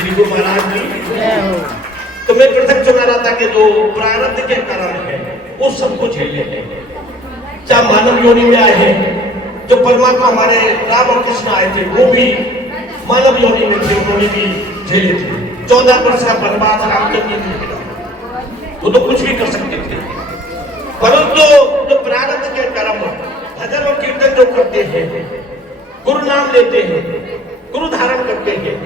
श्री गुरु महाराज जी। तो मैं पृथक सुना रहा था कि जो प्रारब्ध के कर्म है वो सबको झेलने हैं, चाहे मानव योनि में आए हैं, जो परमात्मा हमारे राम और कृष्ण आए थे वो भी मानव योनि में थे, उन्होंने भी झेले थे। 14 वर्ष का वनवास रामचंद्र जी ने किया, वो तो कुछ भी कर सकते थे, परंतु जो प्रारब्ध के कर्म भजन और कीर्तन जो करते हैं, गुरु नाम लेते हैं, गुरु धारण करते हैं,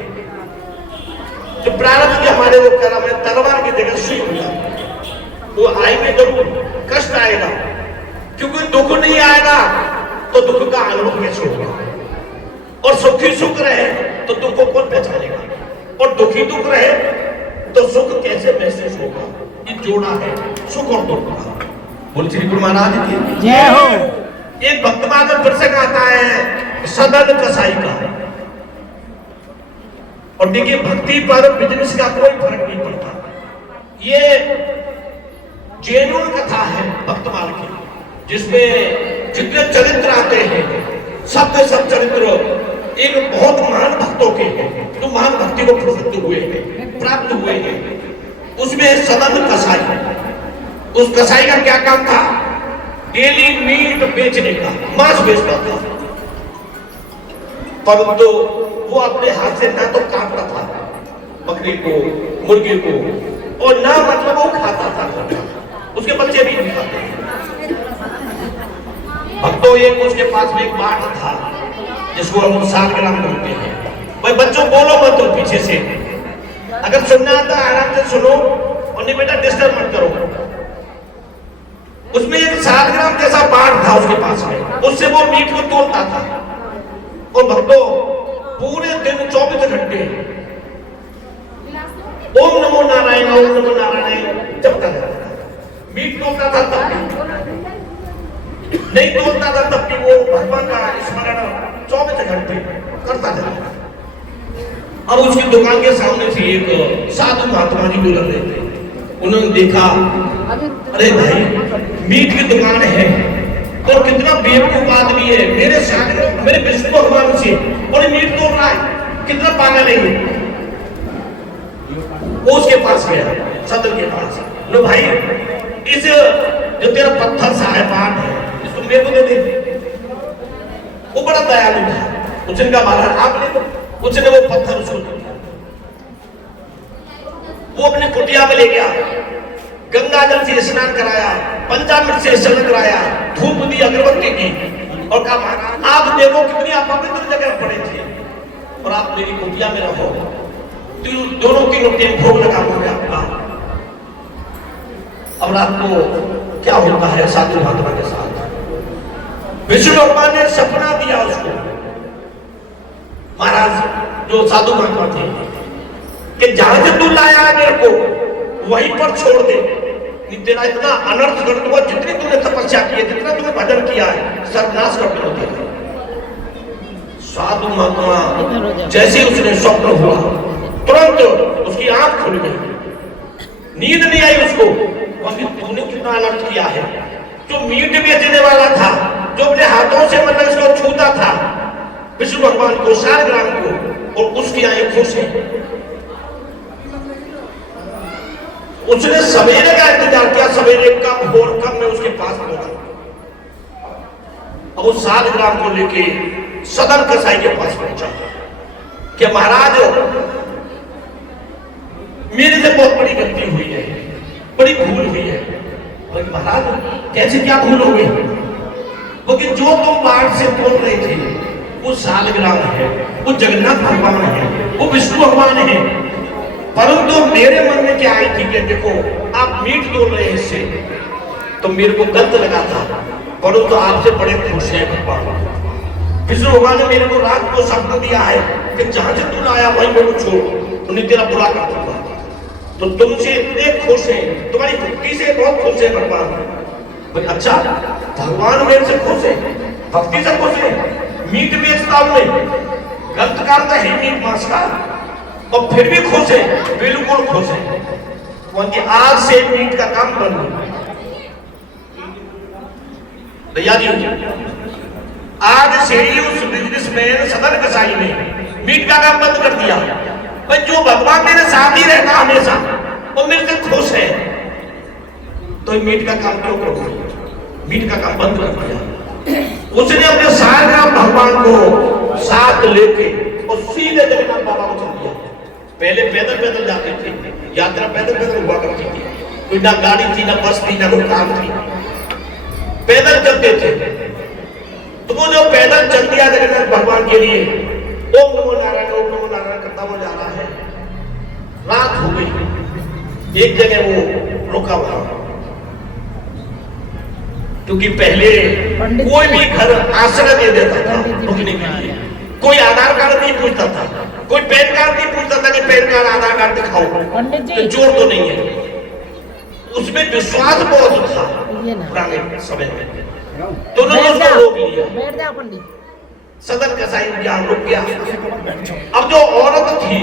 जो प्रारब्ध के हमारे वो कर्म है, तलवार की जगह सुई होगा, वो आएंगे जरूर, कष्ट आएगा, क्योंकि दुख नहीं आएगा तो दुख का अनुभव कैसे होगा, और सुखी सुख रहे तो दुख को कौन पहचानेगा, और दुखी दुख रहे तो सुख कैसे महसूस होगा। ये जोड़ा है सुख और दुख का। बोल श्री गुरु महाराज की जय हो। एक भक्तमागम प्रसंग आता है सदन कसाई का, और देखिए भक्ति पर बिजनेस का कोई फर्क नहीं पड़ता। ये जेन्युइन कथा है भक्तमाल की, जिसमें जितने चरित्र आते हैं सब के सब चरित्र एक बहुत महान भक्तों के हैं, जो महान भक्ति को प्रसिद्ध हुए हैं, प्राप्त हुए हैं। उसमें सदन कसाई, उस कसाई का क्या काम था? डेली मीट बेचने का, मांस बेचता था, परंतु वो अपने हाथ से ना तो काटता था बकरी को, मुर्गी को, और ना मतलब वो खाता था, उसके बच्चे भी नहीं खाते। भक्तों एक उसके पास में एक बाट था जिसको हम 7 ग्राम बोलते हैं। भाई बच्चों बोलो मत तो पीछे से, अगर सुनना आता आराम से सुनो, और नहीं बेटा डिस्टर्ब मत करो। उसमें एक 7 ग्राम जैसा बाट था उसके पास में, उससे वो मीट को तोलता था, और भक्तों पूरे दिन 24 घंटे ओम नमो नारायण ओम नमो नारायण जपता था। मीट तोलता था तब भी, नहीं तोलता था तब भी वो भगवान का स्मरण 24 घंटे करता था। अब उसकी दुकान के सामने से एक साधु महात्मा जी गुजर रहे थे, उन्होंने देखा, अरे भाई मीट की दुकान है और कितना बेवकूफ आदमी है, मेरे सामने मेरे विष्णु भगवान से और मीट तोड़ रहा है, कितना पागल है। वो उसके पास गया, सदन के पास, लो भाई इस जो तेरा पत्थर सा है बाट है, इसको मेरे को दे दे। वो बड़ा दयालु था, उसने कहा महाराज आप ले लो। उसने वो पत्थर उसको दे दिया, वो अपने कुटिया में ले गया, गंगा जल से स्नान कराया, पंचामृत से स्नान कराया, धूप दी, अगरबत्ती की, और कहा महाराज आप देखो कितनी आप पवित्र जगह पड़े थे, और आप मेरी कुटिया में रहो, दोनों तीनों टाइम भोग लगा होगा आपका। अब रात को क्या होता है साधु महात्मा के साथ, विष्णु भगवान ने सपना दिया उसको, महाराज जो साधु महात्मा थे, कि जहां से तू लाया है मेरे को वहीं पर छोड़ दे, तेरा इतना अनर्थ कर दूंगा, जितनी तूने तपस्या की है, जितना तूने भजन किया है, सर्वनाश कर दूंगा। साधु महात्मा जैसे उसने स्वप्न हुआ, तुरंत उसकी आंख खुल गई, नींद नहीं आई उसको, तूने कितना अनर्थ किया है। जो मीट बेचने वाला था, जो अपने हाथों से मतलब इसको छूता था विष्णु भगवान को, 7 ग्राम को, और उसकी आंखें खुश है। उसने सवेरे का इंतजार किया, सवेरे कब भोर कब मैं उसके पास पहुंचू। अब वो 7 ग्राम को लेके सदन कसाई के पास पहुंचा कि महाराज मेरे से बहुत बड़ी गलती हुई है, बड़ी भूल हुई है। महाराज कैसे क्या भूल हो गई? वो कि जो तुम बाट से बोल रहे थे वो 7 ग्राम है, वो जगन्नाथ भगवान है, वो विष्णु भगवान है, परंतु मेरे मन में क्या आई थी कि देखो आप मीट तोड़ रहे हैं इससे, तो मेरे को गलत लगा था, परंतु आपसे बड़े खुश हैं भगवान। विष्णु भगवान ने मेरे को रात को सपना दिया है कि जहां से तू आया वहीं मेरे को छोड़, उन्हें तेरा बुरा कर दूंगा। तो तुमसे इतने खुश हैं, तुम्हारी भक्ति से बहुत खुश है भगवान। अच्छा भगवान मेरे से खुश है, भक्ति से खुश है, मीट बेचता हूं मैं, गलत काम का है मीट मांस का, और फिर भी खुश है, बिल्कुल खुश है। क्योंकि आज से मीट का काम बंद हो गया। भैया जी आज से ही उस बिजनेसमैन सदन कसाई ने मीट का काम बंद कर दिया, भाई जो भगवान मेरे साथ ही रहता हमेशा और मेरे से खुश है, तो मीट का काम क्यों करूं? मीट का काम बंद कर दिया। उसने अपने सालग्राम भगवान को साथ लेके और सीधे जगन्नाथ बाबा को चल दिया। पहले पैदल पैदल जाते थे, यात्रा पैदल पैदल हुआ करती थी, कोई ना गाड़ी थी, ना बस थी, ना कोई कार थी, पैदल चलते थे। तो वो जो पैदल चल दिया जगन्नाथ भगवान के लिए, ओम नमो नारायण ओम नमो नारायण करता वो जा रहा है। रात हो गई, एक जगह वो रुका हुआ, क्योंकि पहले कोई भी घर आश्रय दे देता था रुकने के लिए। कोई आधार कार्ड नहीं पूछता था, कोई पैन कार्ड नहीं पूछता था कि पैन कार्ड आधार कार्ड दिखाओ, तो चोर तो नहीं है। उसमें विश्वास बहुत था पुराने समय में, तो उन्होंने उसको रोक लिया। सदन कसाई ज्ञान रुक गया। अब जो औरत थी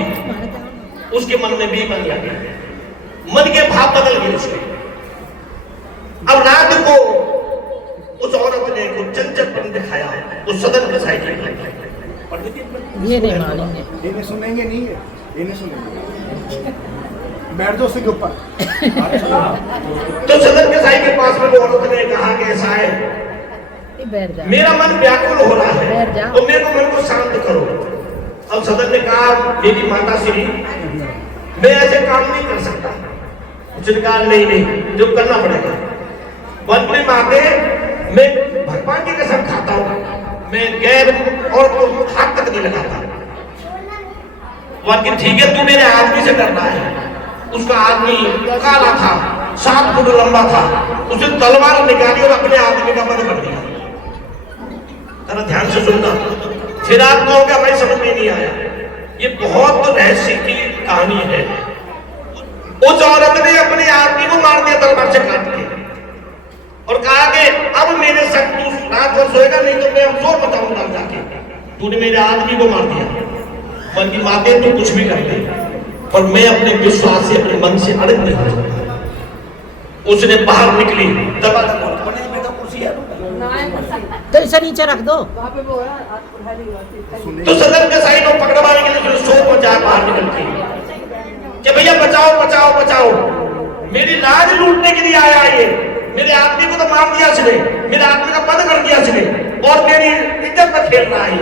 उसके मन में भी बन गया, मन के भाव बदल गए उसके। अब रात को उस औरत ने कुछ चंचलपन दिखाया, उस सदन कसाई ये नहीं मानेंगे, इन्हें सुनेंगे नहीं है, इन्हें सुनेंगे। बैठ दो उसके ऊपर। तो सदन कसाई के पास में वो औरत ने कहा कि ऐसा है, मेरा मन व्याकुल हो रहा है, तो मेरे मन को शांत करो। अब सदन ने कहा, मेरी माता श्री, मैं ऐसे काम नहीं कर सकता। उसने कहा नहीं, जो करना पड़ेगा। मंत्री माते, मैं भगवान की कसम खाता हूँ, मैं गैर और को हाथ तक नहीं लगाता। वाकई ठीक है, तू मेरे आदमी से डरना है। उसका आदमी काला था, 7 फुट लंबा था, उसने तलवार निकाली और अपने आदमी का वध कर दिया। जरा ध्यान से सुनना, फिर आप कहोगे भाई समझ में नहीं आया। ये बहुत रहस्य की कहानी है। उस औरत ने अपने आदमी को मार दिया तलवार से काट के, और कहा कि अब मेरे संग तू रात भर सोएगा, नहीं तो मैं जोर बताऊंगा जाके। तूने मेरे आदमी को मार दिया, बल्कि माते तू कुछ भी कर ले, पर मैं अपने विश्वास से, अपने मन से अड़ग नहीं हूं। उसने बाहर निकली, दरवाजा तो इसे नीचे रख दो। तो सदन कसाई को पकड़वाने के लिए शोर मचा बाहर निकल के कि भैया बचाओ बचाओ बचाओ, मेरी लाज लूटने के लिए आया ये। मेरे आदमी को तो मार दिया इसने, मेरे आदमी का वध कर दिया इसने, और मेरी इज्जत में खेल रहा है।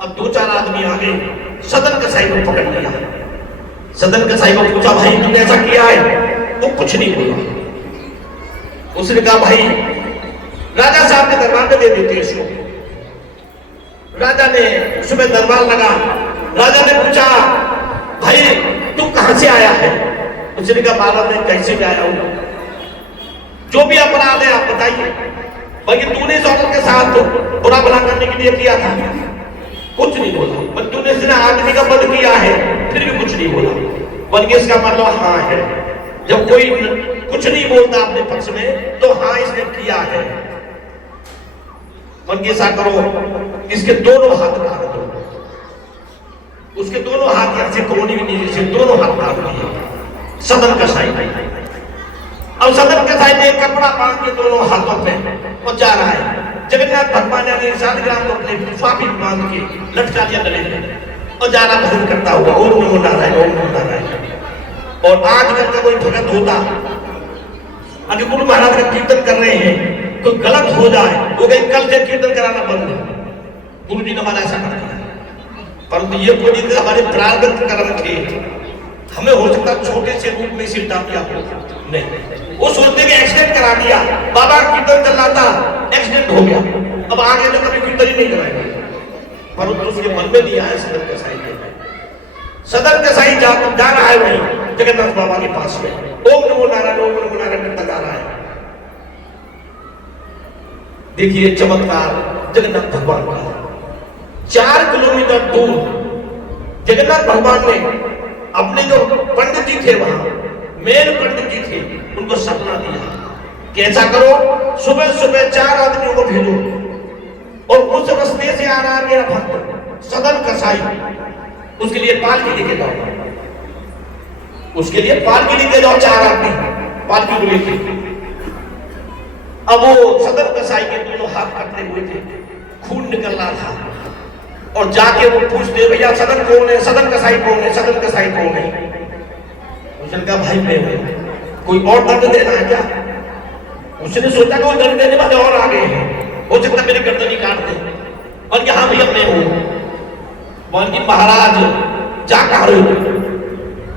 अब 2-4 आदमी आ गए, सदन कसाई को पकड़ लिया। सदन कसाई को पूछा, भाई तुमने ऐसा किया है? वो कुछ नहीं बोला। उसने कहा, भाई राजा साहब के दरबार में दे देते इसको। राजा ने सुबह दरबार लगा, राजा ने पूछा, भाई तू कहां से आया है? उसने कहा, बाबा मैं कैसे आया हूं, जो भी अपराध है आप बताइए, बाकी तूने इस औरत के साथ बुरा भला करने के लिए किया था। कुछ नहीं बोला, पर तूने इसने आदमी का वध किया है, फिर भी कुछ नहीं बोला, बल्कि इसका मतलब हाँ है। जब कोई कुछ नहीं बोलता अपने पक्ष में, तो हाँ इसने किया है। बल्कि ऐसा करो, इसके दोनों हाथ काट दो। उसके दोनों हाथ ऐसे कोनी भी नहीं, से दोनों हाथ काट दिए सदन कसाई। अब सदन कसाई ने कपड़ा बांध के दोनों हाथों पे और जा रहा है। जगन्नाथ भगवान ने सालग्राम को अपने स्वामी बांध के लटका दिया गले में और जा रहा भजन करता हुआ, ओम नमो नारायण ओम नमो नारायण। और आजकल का कोई भगत होता, अगर गुरु महाराज का कीर्तन कर रहे हैं तो गलत हो जाए, वो कहीं कल से कीर्तन कराना बंद है, गुरु जी ने हमारा ऐसा कर दिया। परंतु ये कोई नहीं, हमारे प्रारब्ध कर्म थे, हमें हो सकता छोटे से रूप में सिर डाल दिया नहीं। वो सोचते कि एक्सीडेंट करा दिया, बाबा कीर्तन चल रहा था, एक्सीडेंट हो गया, अब आगे तो कभी कीर्तन ही नहीं कराएंगे। परंतु उसके मन में नहीं आया सदन कसाई के। सदन कसाई जा रहा है वहीं जगन्नाथ बाबा के पास में, ओम नमो नारायण ओम नमो नारायण करता जा रहा है। देखिए चमत्कार जगन्नाथ भगवान का। 4 किलोमीटर दूर जगन्नाथ भगवान ने अपने जो पंडित जी थे, वहां मेन पंडित जी थे, उनको सपना दिया कि ऐसा करो, सुबह सुबह 4 आदमियों को भेजो, और उस रास्ते से आ रहा है मेरा भक्त सदन कसाई, उसके लिए पालकी लेके जाओ, उसके लिए पालकी लेके जाओ। 4 आदमी पालकी को लेके। अब वो सदन कसाई के दोनों हाथ कटने हुए थे, खून निकल रहा था, और जाके वो पूछते भैया सदन कौन है, सदन कसाई कौन है, सदन कसाई कौन है। उसने कहा भाई मैं हूं, कोई और दंड देना है क्या? उसने सोचा कोई दंड देने वाले और आ गए हैं, हो सकता मेरी गर्दन काट दे। और हाँ भैया मैं हूं। मान की महाराज जा कहा रहे हो?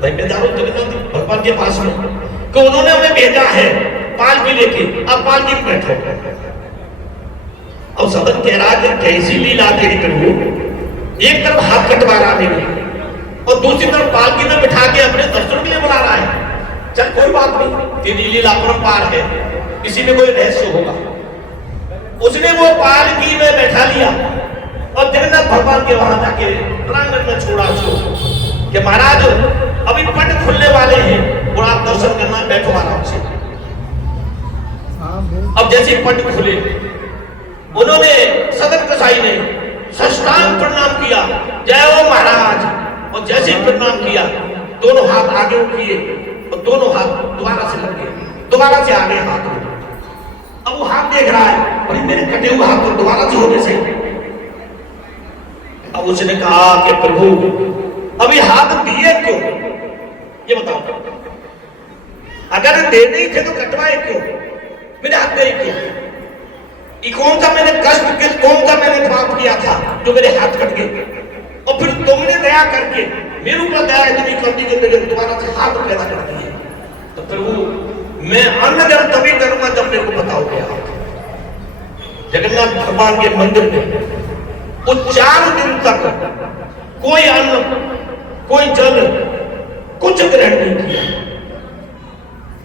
भाई मैं जा रहा हूं भगवान के पास में, कि उन्होंने हमें भेजा है पालकी लेके, अब पालकी में बैठो। अब सदन कह रहा है कैसी लीला तेरी प्रभु, एक तरफ हाथ कटवा रहा है और दूसरी तरफ पालकी में बिठा के अपने दर्शन के लिए बुला रहा है। चल कोई बात नहीं, तेरी लीला परंपार है, इसी में कोई रहस्य होगा। उसने वो पालकी में बैठा लिया और जगन्नाथ भगवान के वहां जाके प्रांगण में छोड़ा उसको कि महाराज अभी पट खुलने वाले हैं और आप दर्शन करना, बैठो आराम से। अब जैसे पट खुले, उन्होंने सदन कसाई ने साष्टांग प्रणाम किया, जय हो महाराज। और जैसे प्रणाम किया दोनों हाथ आगे किए और दोनों हाथ दोबारा से लग गए, दोबारा से आगे हाथ हो। अब वो हाथ देख रहा है और मेरे कटे हुए हाथ तो दोबारा से होने से। अब उसने कहा कि प्रभु अभी हाथ दिए क्यों, ये बताओ। अगर देने ही थे तो कटवाए क्यों, मेरे हाथ गए क्यों? ये कौन सा मैंने कष्ट के, कौन सा मैंने पाप किया था जो मेरे हाथ कट गए? और फिर तुमने दया करके मेरे ऊपर दया इतनी कर दी कि मेरे दोबारा से हाथ पैदा कर दिए। तो प्रभु मैं अन्न जब तभी करूंगा जब मेरे को बताओगे आप। जगन्नाथ भगवान के मंदिर में वो 4 दिन तक कोई अन्न, कोई जल, कुछ ग्रहण नहीं किया।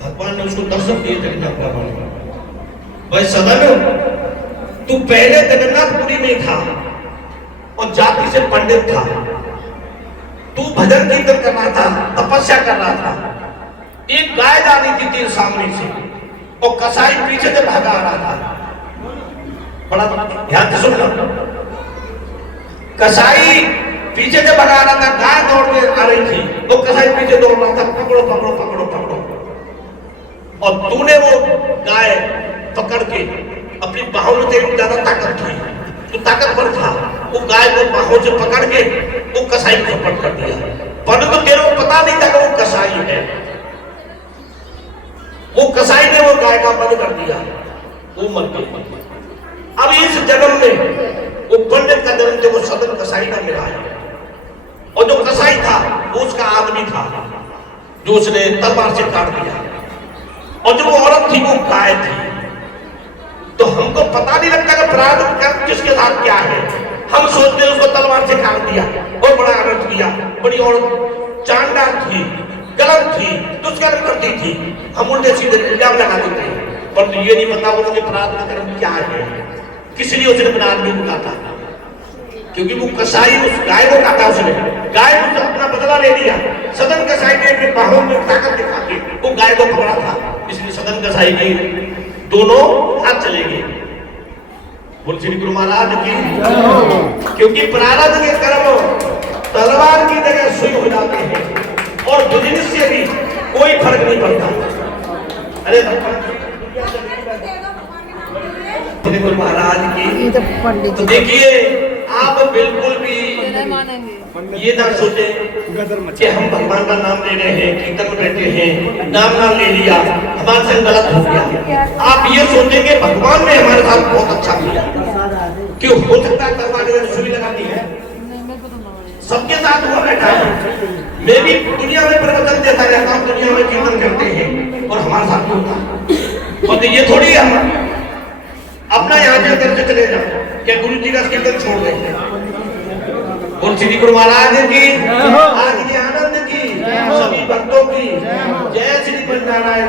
भगवान ने उसको दर्शन दिए जगन्नाथ भगवान ने। भाई सदन, तू पहले जगन्नाथपुरी में था और जाति से पंडित था, तू भजन कीर्तन कर रहा था, तपस्या कर रहा था। एक गाय जा रही थी तेरे सामने से और कसाई पीछे से भागा आ रहा था। बड़ा ध्यान से सुनना, कसाई पीछे से भगा रहा था, गाय दौड़ के आ रही थी, वो कसाई पीछे दौड़ रहा था, पकड़ो पकड़ो पकड़ो पकड़ो। और तूने वो गाय पकड़ के अपनी बाहों में, तेरी ज्यादा ताकत थी, तू ताकतवर था, वो गाय को बाहों से पकड़ के वो कसाई को झपट कर दिया। परंतु तेरे को पता नहीं था कि वो कसाई है। वो कसाई ने वो गाय का वध कर दिया, वो मर गई। अब इस जन्म में वो पंडित का जन्म थे, वो सदन कसाई का मिला है। और जो कसाई था वो उसका आदमी था जो उसने तलवार से काट दिया। और जो वो औरत थी वो गाय थी। तो हमको पता नहीं लगता कि प्रारब्ध कर्म किसके साथ क्या है। हम सोचते हैं उसको तलवार से काट दिया और बड़ा अनर्थ किया। बड़ी औरत चांडाल थी, गलत थी, दुष्कर्म करती थी, हम उल्टे सीधे इल्जाम लगा देते हैं। पर तो ये नहीं पता उसके प्रारब्ध कर्म क्या है, किस लिए उसने अपना आदमी को काटा। क्योंकि वो कसाई उस गाय को काटा, उसने गाय ने अपना बदला ले लिया। सदन कसाई ने अपने बाहों में ताकत दिखा के वो गाय को पकड़ा था, इसलिए सदन कसाई के दोनों हाथ चले गए। बोल श्री गुरु महाराज की। क्योंकि प्रारब्ध के कर्म तलवार की जगह सुई हो जाते हैं और बिजनेस से भी कोई फर्क नहीं पड़ता। अरे गुरु महाराज की। तो देखिए आप बिल्कुल भी ये ना सोचे कि हम भगवान का नाम ले रहे हैं, कीर्तन में बैठे हैं, नाम ना ले लिया, हमारे से गलत हो गया। आप ये सोचेंगे भगवान ने हमारे साथ बहुत अच्छा किया। क्यों हो सकता है तलवार ने सुई लगा दी है, सबके साथ हुआ बैठा है। मैं भी दुनिया में प्रवचन देता रहता हूँ, दुनिया में कीर्तन करते हैं और हमारे साथ होता। और ये थोड़ी हम अपना यहाँ से करके चले जाओ क्या गुरु जी का कीर्तन छोड़ देंगे। और श्री गुरु महाराज की, आज की आनंद की, सभी भक्तों की जय श्री नारायण।